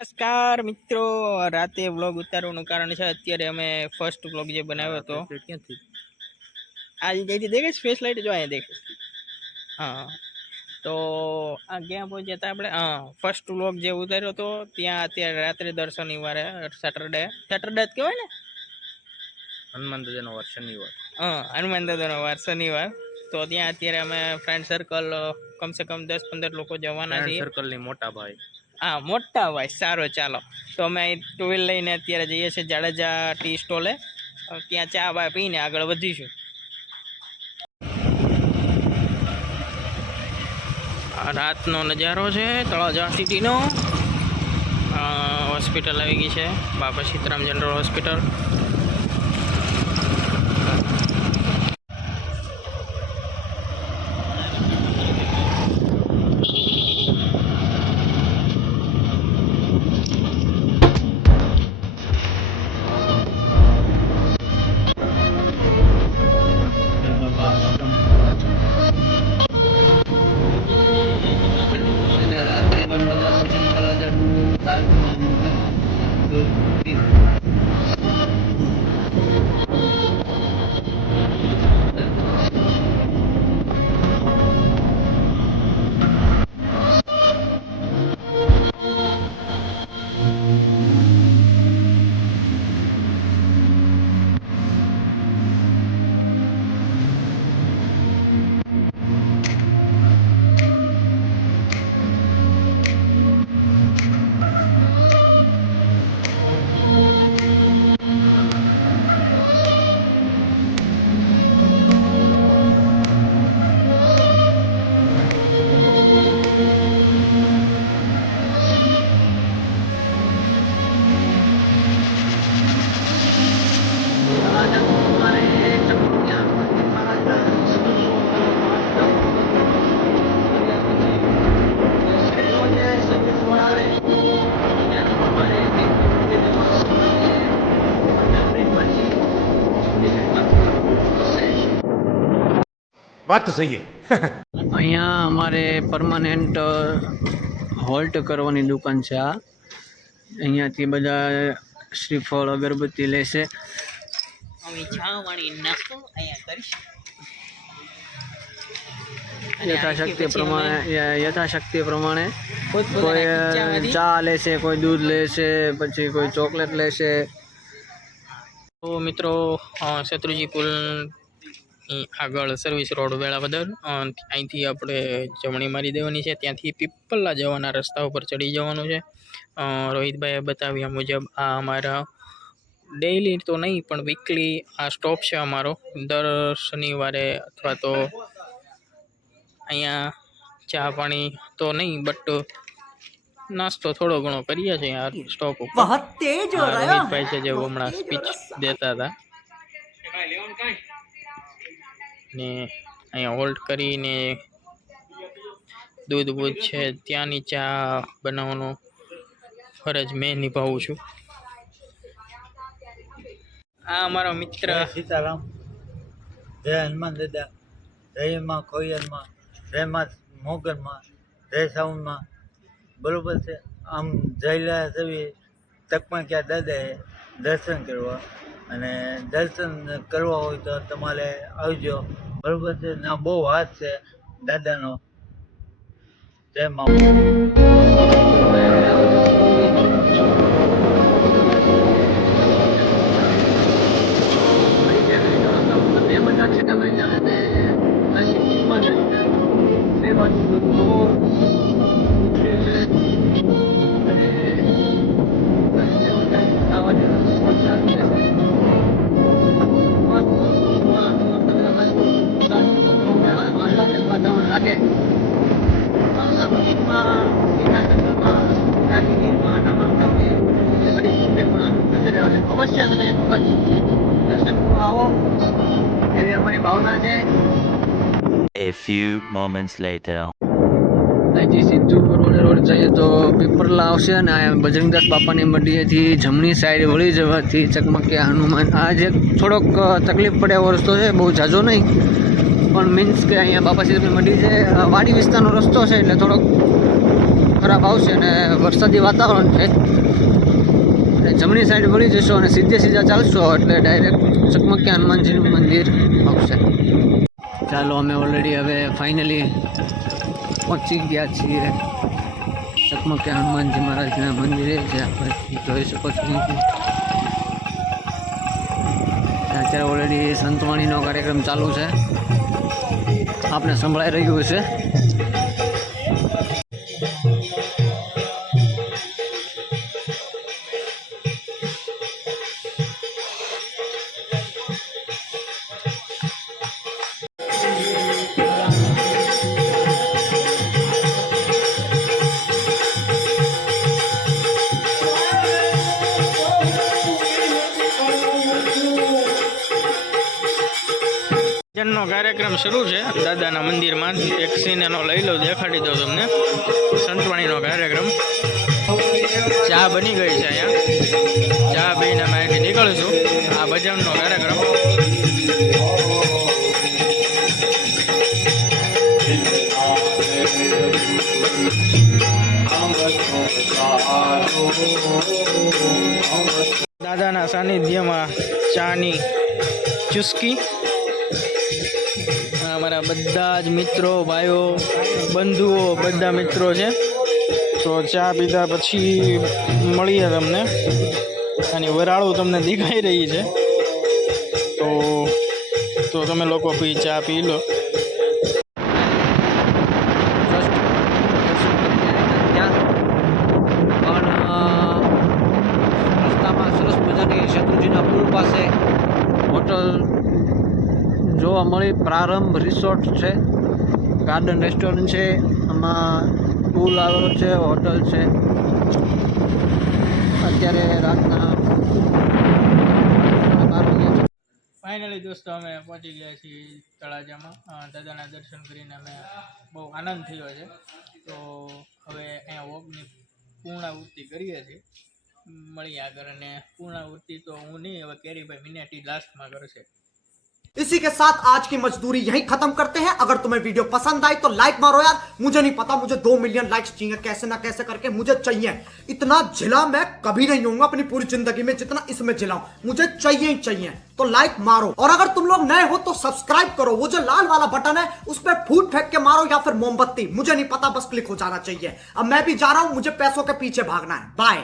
નમસ્કાર મિત્રો, રાતે વ્લોગ ઉતારવાનું કારણ છે અત્યારે અમે ફર્સ્ટ વ્લોગ જે બનાવ્યો હતો આ જઈથી દેખે સ્પેસ લાઈટ જો અહીંયા દેખે. હા, તો આ ક્યાં પહોંચ્યા હતા આપણે? હા, ફર્સ્ટ વ્લોગ જે ઉતાર્યો હતો ત્યાં અત્યારે રાત્રે દર શનિવારે સેટરડે જ કહેવાય ને, હનુમાન દાદાનો વાર શનિવાર. હા, હનુમાન દાદાનો વાર શનિવાર. તો ત્યાં અત્યારે અમે ફ્રેન્ડ સર્કલ કમસે કમ 10-15 લોકો જવાના છીએ. સર્કલની મોટા ભાઈ. હા, મોટા ભાઈ. સારો, ચાલો તો અમે ટુ વ્હીલ લઈને અત્યારે જઈએ છીએ જાડેજા ટી સ્ટોલે. ત્યાં ચા બા પીને આગળ વધીશું. આ રાતનો નજારો છે તળાજા સિટીનો. હોસ્પિટલ આવી ગઈ છે, બાપા સીતારામ જનરલ હોસ્પિટલ. बात तो सही है. અહીંયા અમારે પરમાનન્ટ હોલ્ટ કરવાની દુકાન છે. આ અહીંયાથી બધા શ્રીફળ અગરબત્તી લેશે. અમે ચા વાળી નાસ્તો અહીંયા કરીશું. યથાશક્તિ પ્રમાણે કોઈ ચા લેશે, કોઈ દૂધ લેશે, પછી કોઈ ચોકલેટ લેશે. તો મિત્રો, શત્રુજી પુલ આગળ સર્વિસ રોડ વેળાવદર, અહીંથી આપણે જમણી મારી દેવાની છે. ત્યાંથી પીપલા જવાના રસ્તા ઉપર ચડી જવાનું છે. રોહિતભાઈએ બતાવ્યા મુજબ આ અમારા ડેઈલી તો નહીં પણ વીકલી આ સ્ટોપ છે અમારો. દર શનિવારે અથવા તો અહીંયા ચા પાણી તો નહીં બટ નાસ્તો થોડો ઘણો કરીએ છીએ આ સ્ટોપ ઉપર. રોહિતભાઈ છે જે હમણાં સ્પીચ દેતા હતા ને અહીંયા હોલ્ડ કરીને દૂધ બૂધ છે ત્યાંની ચા બનાવવાનો ફરજ મેં નિભાવું છું. આ અમારો મિત્ર સીતારામ, જય હનુમાન દાદા, જય માં ખોયરમાં, જય માં મોગરમાં, જય સાઉન્ડમાં. બરોબર છે. આમ જયલા સવી તકમાં ક્યાં દાદાએ દર્શન કરવા, અને દર્શન કરવા હોય તો તમારે આવજો. બરોબર છે. ના બહુ હાથ છે દાદાનો. જય મા. A few moments later. અહીંથી સીધું રોડ જઈએ તો પીપરલા આવશે અને બજરંગદાસ બાપાની મંડીએથી જમણી સાઈડ વળી જવાથી ચકમકિયા હનુમાન. આ જે થોડોક તકલીફ પડે એવો રસ્તો છે, બહુ ઝાઝો નહીં પણ મીન્સ કે અહીંયા બાપા સીતારામની મંડી છે, વાડી વિસ્તારનો રસ્તો છે એટલે થોડોક ખરાબ આવશે અને વરસાદી વાતાવરણ છે. અને જમણી સાઈડ વળી જશો અને સીધા ચાલશો એટલે ડાયરેક્ટ ચકમકિયા હનુમાનજીનું મંદિર આવશે. ચાલો અમે ઓલરેડી હવે ફાઇનલી પહોંચી ગયા છીએ ચકમકિયા હનુમાનજી મહારાજના મંદિરે, જે આપણે જોઈ શકો છો. અત્યારે ઓલરેડી સંતવાણીનો કાર્યક્રમ ચાલુ છે, આપને સંભળાઈ રહ્યું છે. ભજનનો કાર્યક્રમ શરૂ છે દાદાના મંદિરમાં. એક સીન એનો લઈ લો, દેખાડી દો તમને. સંતવાણીનો કાર્યક્રમ. ચા બની ગઈ છે અહીંયા. ચા પીને અમે અહીંથી નીકળીશું. આ ભજનનો કાર્યક્રમ. દાદાના સાનિધ્યમાં ચાની ચુસ્કી. અમારા બધા જ મિત્રો, ભાઈઓ, બંધુઓ બધા મિત્રો છે. તો ચા પીધા પછી મળીએ તમને. અને વરાળું તમને દેખાઈ રહી છે, તો તમે લોકો ચા પી લો. રસ્તામાં સરસ મજાની શેત્રુંજીના પુલ પાસે હોટલ જોવા મળી. પ્રારંભ રિસોર્ટ છે, ગાર્ડન રેસ્ટોરન્ટ છે, આમાં પુલ આવેલો છે, હોટલ છે. અત્યારે રાતના ફાઇનલી દોસ્તો અમે પહોંચી ગયા છીએ તળાજામાં. દાદાના દર્શન કરીને અમે બહુ આનંદ થયો છે. તો હવે અહીંયા વોકની પૂર્ણાવૃત્તિ કરીએ છીએ. મળીએ આગળ. અને પૂર્ણાવૃત્તિ તો હું નહીં, હવે કેરીભાઈ મિનેટી લાસ્ટમાં કરશે. इसी के साथ आज की मजदूरी यहीं खत्म करते हैं। अगर तुम्हें वीडियो पसंद आई तो लाइक मारो यार, मुझे नहीं पता, मुझे 2 मिलियन लाइक्स चाहिए, कैसे ना कैसे करके मुझे चाहिए। इतना झिला मैं कभी नहीं होऊंगा अपनी पूरी जिंदगी में जितना इसमें झिला हूं, मुझे चाहिए ही चाहिए। तो लाइक मारो, और अगर तुम लोग नए हो तो सब्सक्राइब करो। वो जो लाल वाला बटन है उस पर फूट फेंक के मारो या फिर मोमबत्ती, मुझे नहीं पता, बस क्लिक हो जाना चाहिए। अब मैं भी जा रहा हूं, मुझे पैसों के पीछे भागना है। बाय।